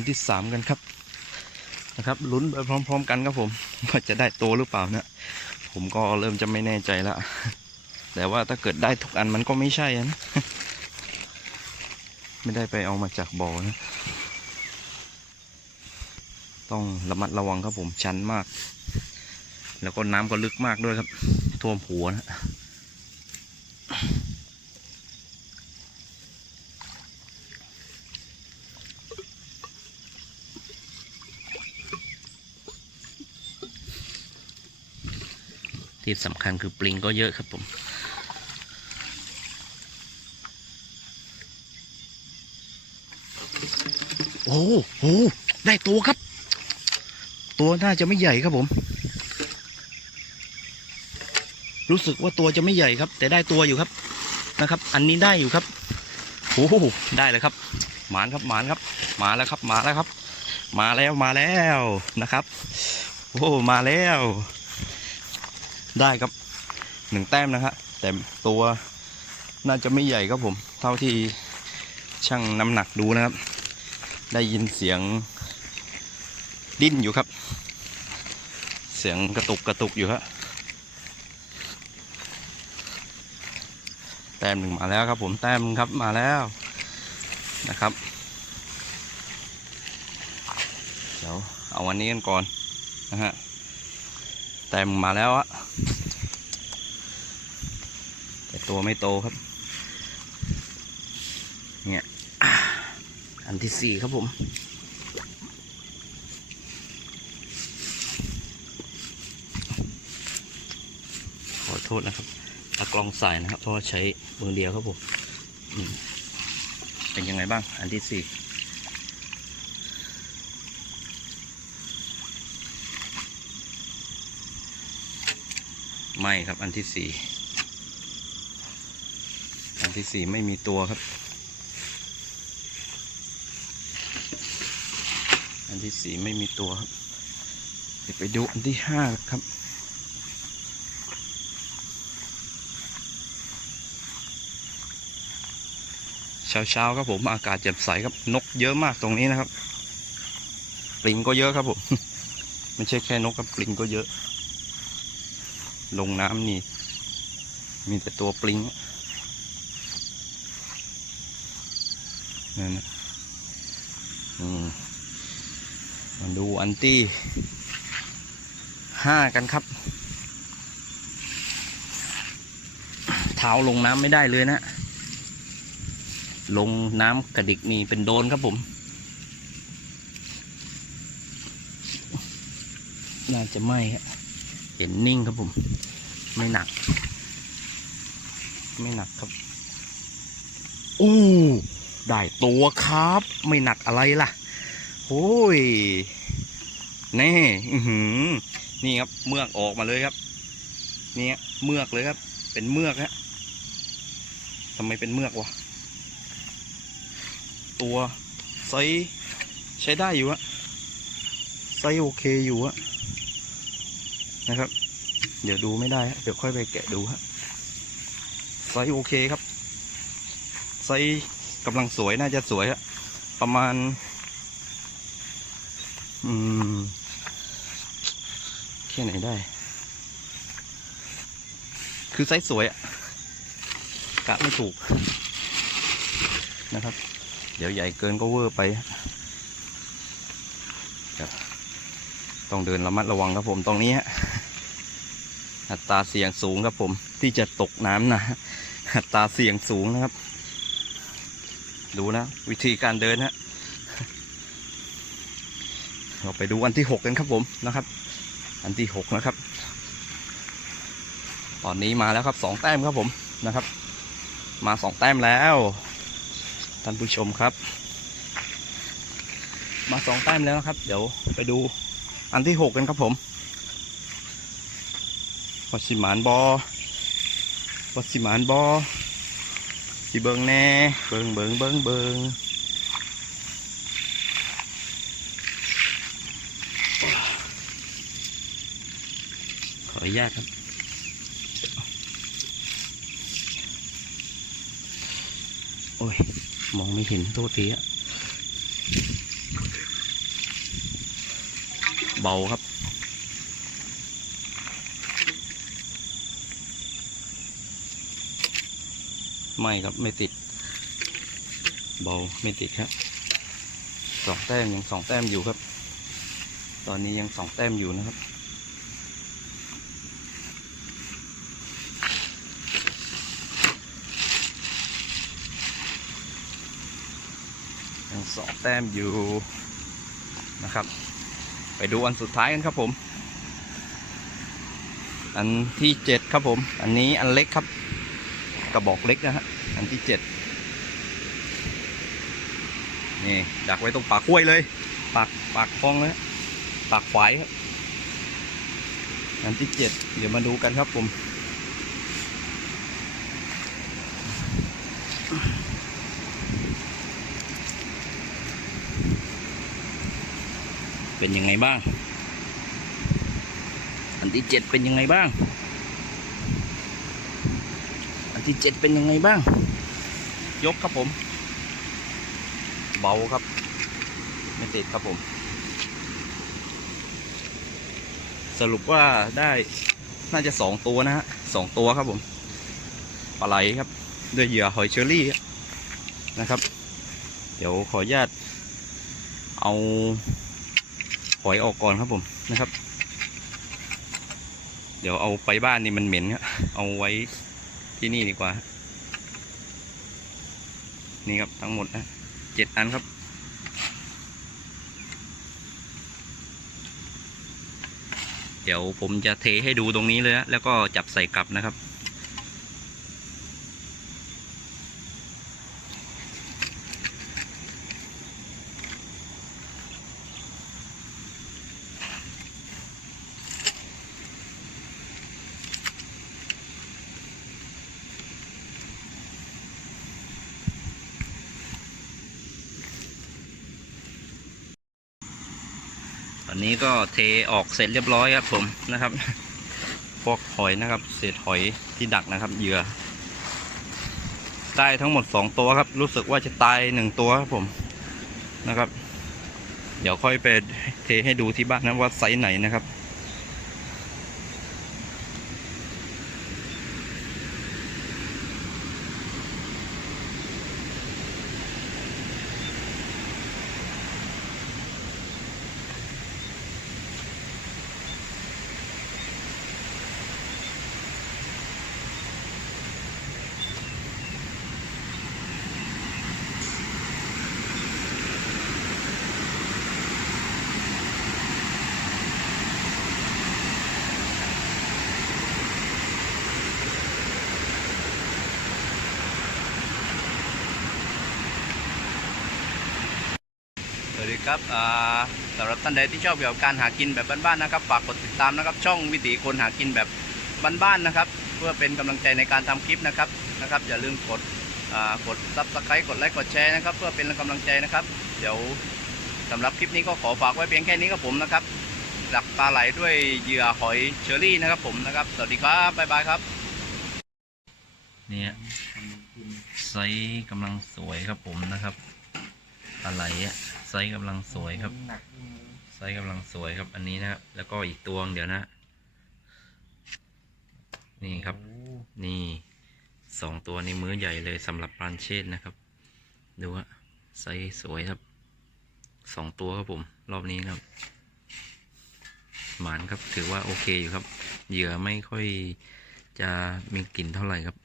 นที่สามกันครับนะครับลุ้นไปพร้อม ๆ กันครับผมว่าจะได้โตหรือเปล่านะผมก็เริ่มจะไม่แน่ใจละแต่ว่าถ้าเกิดได้ทุกอันมันก็ไม่ใช่นะไม่ได้ไปเอามาจากบ่อนะ ต้องระมัดระวังครับผมชันมาก แล้วก็น้ำก็ลึกมากด้วยครับท่วมหัวนะ ที่สำคัญคือปลิงก็เยอะครับผมโอ้โหได้ตัวครับ ตัวน่าจะไม่ใหญ่ครับผม รู้สึกว่าตัวจะไม่ใหญ่ครับ แต่ได้ตัวอยู่ครับนะครับ อันนี้ได้อยู่ครับโอ้โหได้เลยครับ หมานครับหมานครับ มาแล้วครับ มาแล้วครับ มาแล้วมาแล้วนะครับ โอ้มาแล้ว ได้ครับหนึ่งแต้มนะฮะแต่ตัวน่าจะไม่ใหญ่ครับผม เท่าที่ช่างน้ำหนักดูนะครับ ได้ยินเสียงดิ้นอยู่ครับ เสียงกระตุกกระตุกอยู่ครับแต้มหนึ่งมาแล้วครับผมแต้มครับมาแล้วนะครับ เดี๋ยวเอาวันนี้กันก่อนนะฮะแต้มมาแล้วอะแต่ตัวไม่โตครับ เนี่ย อันที่สี่ครับผมขอโทษนะครับตากล้องสายนะครับ เพราะว่าใช้มือเดียวครับผมเป็นยังไงบ้าง อันที่สี่ไม่ครับอันที่สี่ นที่สี่ไม่มีตัวครับ อันที่สี่ไม่มีตัวครับ เดี๋ยวไปดูอันที่ห้าครับเช้าๆครับผมอากาศแจ่มใสครับนกเยอะมากตรงนี้นะครับปลิงก็เยอะครับผมไม่ใช่แค่นกครับปลิงก็เยอะ ลงน้ำนี่ มีแต่ตัวปลิง นั่นนะมาดูอันที่ห้ากันครับ เท้าลงน้ำไม่ได้เลยนะ ลงน้ำกระดิกนี่เป็นโดนครับผม น่าจะไม่ครับเห็นนิ่งครับผม ไม่หนัก ไม่หนักครับโอ้ ได้ตัวครับ ไม่หนักอะไรล่ะโอ้ยแน่นี่ครับเมือกออกมาเลยครับ นี่เมือกเลยครับ เป็นเมือกฮะทำไมเป็นเมือกวะตัวไซส์ใช้ได้อยู่อะไซส์โอเคอยู่อะนะครับ เดี๋ยวดูไม่ได้เดี๋ยวค่อยไปแกะดูฮะไซส์โอเคครับไซส์ กำลังสวยน่าจะสวยอะประมาณ อืมแค่ไหนได้ คือไซส์สวยอะกะไม่ถูก นะครับ เดี๋ยวใหญ่เกินก็เวอร์ไปครับต้องเดินระมัดระวังครับผมตรงนี้ฮะอัตราเสี่ยงสูงครับผมที่จะตกน้ำนะอัตราเสี่ยงสูงนะครับ ดูนะ วิธีการเดินฮะเราไปดูอันที่หกกันครับผมนะครับ อันที่หกนะครับ ตอนนี้มาแล้วครับสองแต้มครับผมนะครับ มาสองแต้มแล้วท่านผู้ชมครับ มาสองแต้มแล้วนะครับ เดี๋ยวไปดูอันที่หกกันครับผมวัดสิมานบอวัดสิมานบอ สิเบิงแน่เบิงเบิงเบิงเบิงขออนุญาตครับโอ้ย มองไม่เห็นโทษทีอะเบาครับ ไม่ครับไม่ติด เบาไม่ติดครับสองแต้มยังสองแต้มอยู่ครับ ตอนนี้ยังสองแต้มอยู่นะครับ ยังสองแต้มอยู่นะครับ ไปดูอันสุดท้ายกันครับผม อันที่เจ็ดครับผม อันนี้อันเล็กครับ กระบอกเล็กนะฮะอันที่เจ็ดนี่ดักไว้ตรงปากห้วยเลยปากปากคลองเลยฮะปากฝายครับอันที่เจ็ดเดี๋ยวมาดูกันครับผมเป็นยังไงบ้าง อันที่เจ็ดเป็นยังไงบ้าง ที่เจ็ดเป็นยังไงบ้าง ยกครับผม เบาครับ ไม่ติดครับผม สรุปว่าได้น่าจะสองตัวนะฮะสองตัวครับผมปลาไหลครับ ด้วยเหยื่อหอยเชอรี่นะครับ เดี๋ยวขออนุญาตเอาหอยออกก่อนครับผมนะครับ เดี๋ยวเอาไปบ้านนี่มันเหม็นครับเอาไว้ ที่นี่ดีกว่า นี่ครับทั้งหมดนะเจ็ดอันครับ เดี๋ยวผมจะเทให้ดูตรงนี้เลยนะแล้วก็จับใส่กลับนะครับ นี้ก็เทออกเสร็จเรียบร้อยครับผมนะครับ พวกหอยนะครับ เศษหอยที่ดักนะครับเหยื่อได้ทั้งหมดสองตัวครับ รู้สึกว่าจะตายหนึ่งตัวครับผมนะครับ เดี๋ยวค่อยไปเทให้ดูที่บ้านนะว่าไซส์ไหนนะครับ ดีครับสำหรับท่านใดที่ชอบเกี่ยวกับการหากินแบบบ้านๆนะครับฝากกดติดตามนะครับ ช่องวิถีคนหากินแบบบ้านๆนะครับ เพื่อเป็นกำลังใจในการทำคลิปนะครับนะครับ อย่าลืมกดกดซับสไครต์กดไลค์กดแชร์นะครับ เพื่อเป็นกำลังใจนะครับ เดี๋ยวสำหรับคลิปนี้ก็ขอฝากไว้เพียงแค่นี้ครับผมนะครับดักปลาไหลด้วยเหยื่อหอยเชอรี่นะครับผมนะครับ สวัสดีครับบ๊ายบายครับเนี่ยไซส์กำลังสวยครับผมนะครับ ปลาไหลอะไซส์กำลังสวยครับ ไซส์กำลังสวยครับอันนี้นะครับแล้วก็อีกตัวเดี๋ยวนะ นี่ครับ นี่สองตัวในมื้อใหญ่เลยสำหรับปลานเชษนะครับ ดูว่าไซส์สวยครับสองตัวครับผม รอบนี้ครับหมานครับถือว่าโอเคอยู่ครับ เหยื่อไม่ค่อยจะมีกลิ่นเท่าไหร่ครับ